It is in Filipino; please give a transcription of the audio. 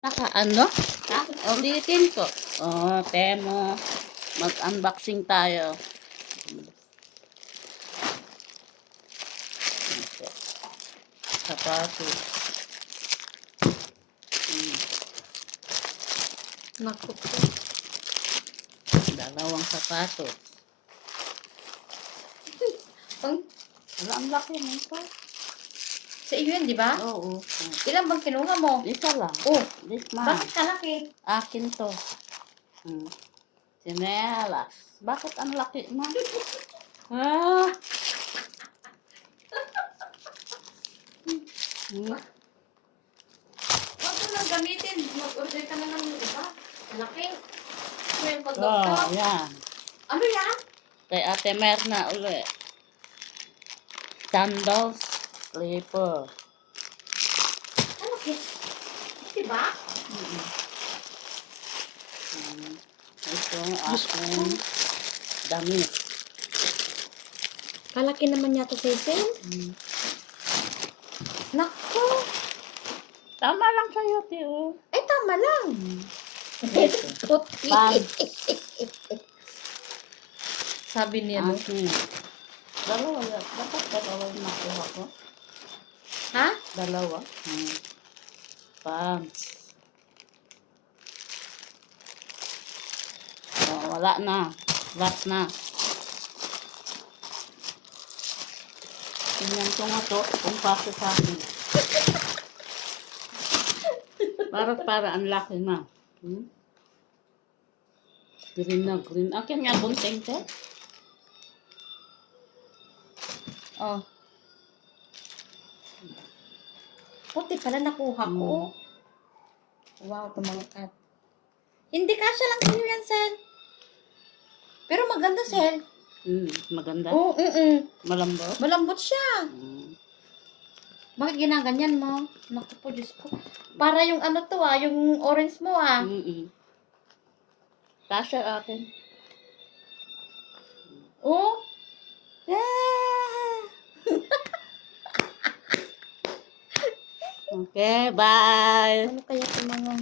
Naka-ano? Ha? Ulitin ko. Oh, Temo. Mag-unboxing tayo. Okay. Sapatos. Naku po. Dalawang sapatos. Wala, ang laki nito. Sa iyo yun, di ba? Oo. Ilan bang kinuha mo? Isa lang. Oh, This man. bakit kalaki? Akin to. Sinelas. Bakit ang laki mo? Ah. Huwag mo nang gamitin. Mag-order ka na ng iba. Malaki. Ano yung Oh, pag-doktor? yan. Ano yan? Kay Ate Merna uli. Sandals. Slipper. Ano kit? Di ba? Ito aking damit. Kalaki naman yata sa isin. Naku. Tama lang sa'yo, Tio. Ay, tama lang. Puti. Pants. Sabi niya, no? Akin. Dalawa yan. Bakit dalawa yung nakuha ko? Ha? Dalawa. Pants. Oh, wala na. Last na. Tingnan ko nga to kung pasok sa akin. Para ang laki na. Green na green. Akin nga bunting ko. Oh. Puti pala nakuha ko. Wow, tumangkat. Hindi kasya lang sa'yo yan, Sel. Pero maganda, Sel. Maganda. Oo, Malambot. malambot siya. Bakit ginaganyan mo? Naku po, Diyos ko. Para yung ano to yung orange mo Kasya akin. Oh. Okay, bye. Ano kaya sa mga